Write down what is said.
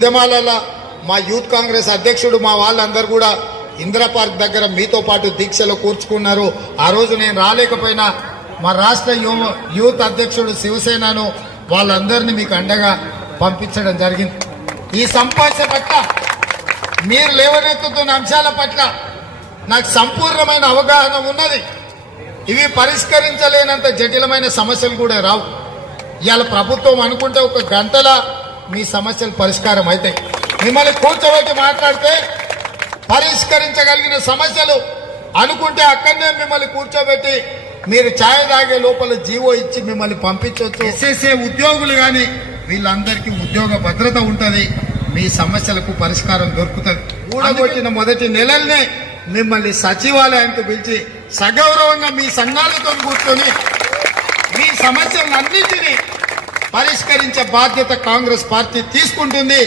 ఉద్యమాలలో మా యూత్ కాంగ్రెస్ అధ్యక్షుడు మా వాళ్ళందరూ కూడా ఇందిరా పార్క్ దగ్గర మీతో పాటు దీక్షలో కూర్చుకున్నారు. ఆ రోజు నేను రాలేకపోయినా మా రాష్ట్ర యూత్ అధ్యక్షుడు శివసేనను వాళ్ళందరినీ మీకు అండగా పంపించడం జరిగింది. ఈ సంపాదన పట్ల మీరు లేవనెత్తుతున్న అంశాల పట్ల నాకు సంపూర్ణమైన అవగాహన ఉన్నది. ఇవి పరిష్కరించలేనంత జటిలమైన సమస్యలు కూడా రావు. ఇవాళ ప్రభుత్వం అనుకుంటే ఒక గంటల మీ సమస్యలు పరిష్కారం అవుతాయి. మిమ్మల్ని కూర్చోబెట్టి మాట్లాడితే పరిష్కరించగలిగిన సమస్యలు అనుకుంటే అక్కడనే మిమ్మల్ని కూర్చోబెట్టి మీరు ఛాయ్ తాగే లోపల జీవో ఇచ్చి మిమ్మల్ని పంపించవచ్చు. ఎస్ఎస్ఏ ఉద్యోగులు కానీ వీళ్ళందరికీ ఉద్యోగ భద్రత ఉంటుంది. మీ సమస్యలకు పరిష్కారం దొరుకుతుంది. కూడగొట్టిన మొదటి నెలల్నే మిమ్మల్ని సచివాలయానికి పిలిచి సగౌరవంగా మీ సంఘాలతో కూర్చొని మీ సమస్యలన్నింటినీ పరిష్కరించే బాధ్యత కాంగ్రెస్ పార్టీ తీసుకుంటుంది.